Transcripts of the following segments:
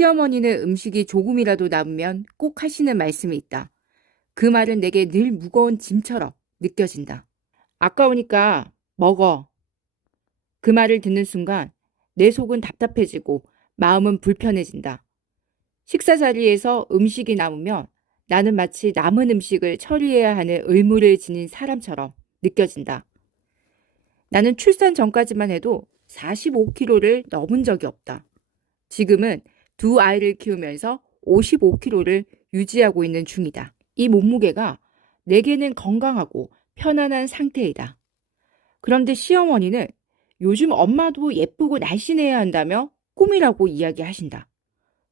시어머니는 음식이 조금이라도 남으면 꼭 하시는 말씀이 있다. 그 말은 내게 늘 무거운 짐처럼 느껴진다. 아까우니까 먹어. 그 말을 듣는 순간 내 속은 답답해지고 마음은 불편해진다. 식사 자리에서 음식이 남으면 나는 마치 남은 음식을 처리해야 하는 의무를 지닌 사람처럼 느껴진다. 나는 출산 전까지만 해도 45kg를 넘은 적이 없다. 지금은 두 아이를 키우면서 55kg를 유지하고 있는 중이다. 이 몸무게가 내게는 건강하고 편안한 상태이다. 그런데 시어머니는 요즘 엄마도 예쁘고 날씬해야 한다며 꿈이라고 이야기하신다.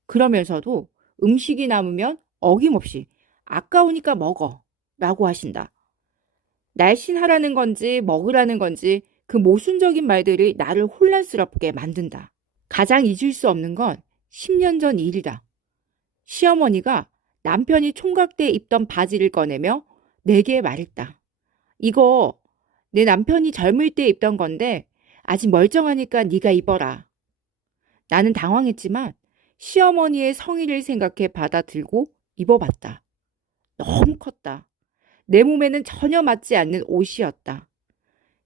그러면서도 음식이 남으면 어김없이 아까우니까 먹어 라고 하신다. 날씬하라는 건지 먹으라는 건지 그 모순적인 말들이 나를 혼란스럽게 만든다. 가장 잊을 수 없는 건 10년 전 일이다. 시어머니가 남편이 총각 때 입던 바지를 꺼내며 내게 말했다. 이거 내 남편이 젊을 때 입던 건데 아직 멀쩡하니까 네가 입어라. 나는 당황했지만 시어머니의 성의를 생각해 받아들고 입어봤다. 너무 컸다. 내 몸에는 전혀 맞지 않는 옷이었다.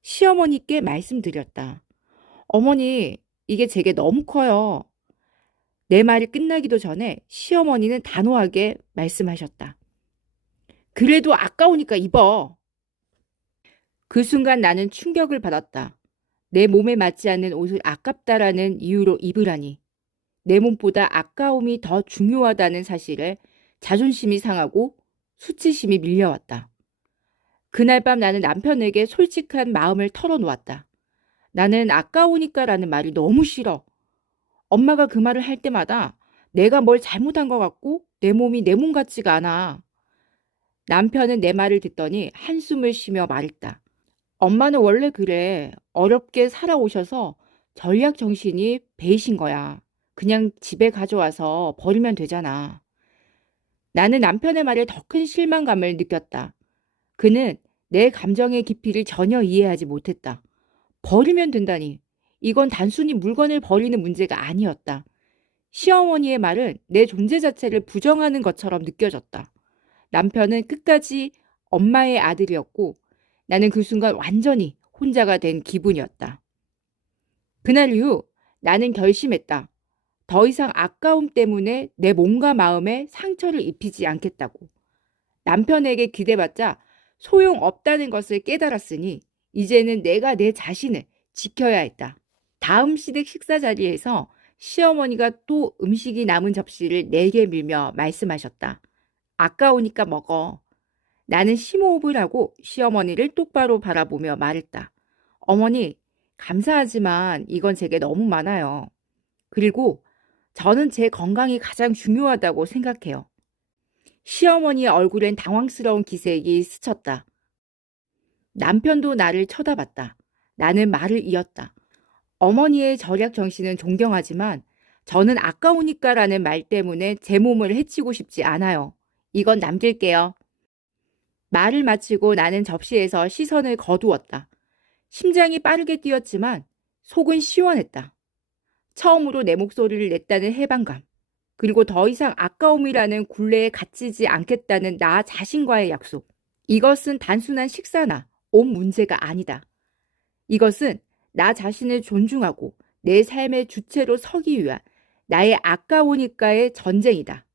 시어머니께 말씀드렸다. 어머니, 이게 제게 너무 커요. 내 말이 끝나기도 전에 시어머니는 단호하게 말씀하셨다. 그래도 아까우니까 입어. 그 순간 나는 충격을 받았다. 내 몸에 맞지 않는 옷을 아깝다라는 이유로 입으라니. 내 몸보다 아까움이 더 중요하다는 사실에 자존심이 상하고 수치심이 밀려왔다. 그날 밤 나는 남편에게 솔직한 마음을 털어놓았다. 나는 아까우니까라는 말이 너무 싫어. 엄마가 그 말을 할 때마다 내가 뭘 잘못한 것 같고 내 몸이 내 몸 같지가 않아. 남편은 내 말을 듣더니 한숨을 쉬며 말했다. 엄마는 원래 그래. 어렵게 살아오셔서 전략 정신이 배이신 거야. 그냥 집에 가져와서 버리면 되잖아. 나는 남편의 말에 더 큰 실망감을 느꼈다. 그는 내 감정의 깊이를 전혀 이해하지 못했다. 버리면 된다니. 이건 단순히 물건을 버리는 문제가 아니었다. 시어머니의 말은 내 존재 자체를 부정하는 것처럼 느껴졌다. 남편은 끝까지 엄마의 아들이었고 나는 그 순간 완전히 혼자가 된 기분이었다. 그날 이후 나는 결심했다. 더 이상 아까움 때문에 내 몸과 마음에 상처를 입히지 않겠다고. 남편에게 기대봤자 소용없다는 것을 깨달았으니 이제는 내가 내 자신을 지켜야 했다. 다음 시댁 식사 자리에서 시어머니가 또 음식이 남은 접시를 내게 밀며 말씀하셨다. 아까우니까 먹어. 나는 심호흡을 하고 시어머니를 똑바로 바라보며 말했다. 어머니, 감사하지만 이건 제게 너무 많아요. 그리고 저는 제 건강이 가장 중요하다고 생각해요. 시어머니의 얼굴엔 당황스러운 기색이 스쳤다. 남편도 나를 쳐다봤다. 나는 말을 이었다. 어머니의 절약 정신은 존경하지만 저는 아까우니까라는 말 때문에 제 몸을 해치고 싶지 않아요. 이건 남길게요. 말을 마치고 나는 접시에서 시선을 거두었다. 심장이 빠르게 뛰었지만 속은 시원했다. 처음으로 내 목소리를 냈다는 해방감, 그리고 더 이상 아까움이라는 굴레에 갇히지 않겠다는 나 자신과의 약속. 이것은 단순한 식사나 옷 문제가 아니다. 이것은 나 자신을 존중하고 내 삶의 주체로 서기 위한 나의 아까우니까의 전쟁이다.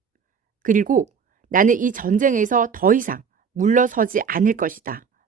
그리고 나는 이 전쟁에서 더 이상 물러서지 않을 것이다.